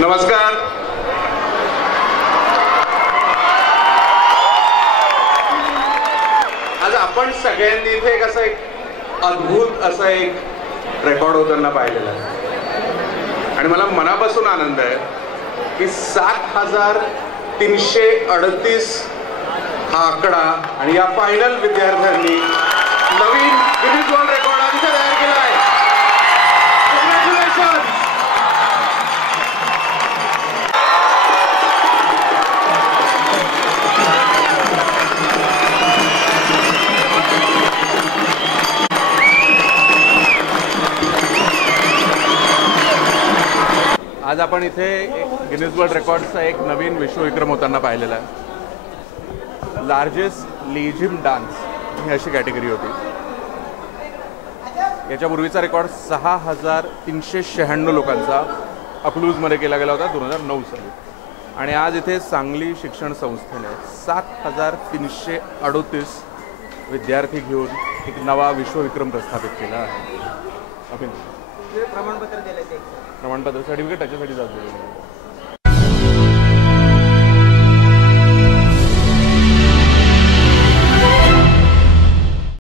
नमस्कार. आज आपण सगळ्यांनी इथे एक असं एक अद्भुत असं एक रेकॉर्ड होताना पाहिलेलं आहे आणि मला मनापासून आनंद आहे की 7,338 हा आकडा आणि या फायनल विद्यार्थ्यांनी नवीन गिनीज वर्ल्ड रेकॉर्ड आधीच तयार केला आहे. कॉंग्रॅच्युलेशन. आज आपण इथे गिनीज वर्ल्ड रेकॉर्डचा एक नवीन विश्वविक्रम होताना पाहिलेला आहे. लार्जेस्ट लेझिम डान्स ही अशी कॅटेगरी होती. याच्यापूर्वीचा रेकॉर्ड 6,396 लोकांचा अकलूजमध्ये केला गेला होता 2009 साली आणि आज इथे सांगली शिक्षण संस्थेने 7,338 विद्यार्थी घेऊन एक नवा विश्वविक्रम प्रस्थापित केला आहे. अभिनंदन. प्रमाणपत्र दिले ते प्रमाणपत्र सर्टिफिकेट त्याच्यासाठी जातो.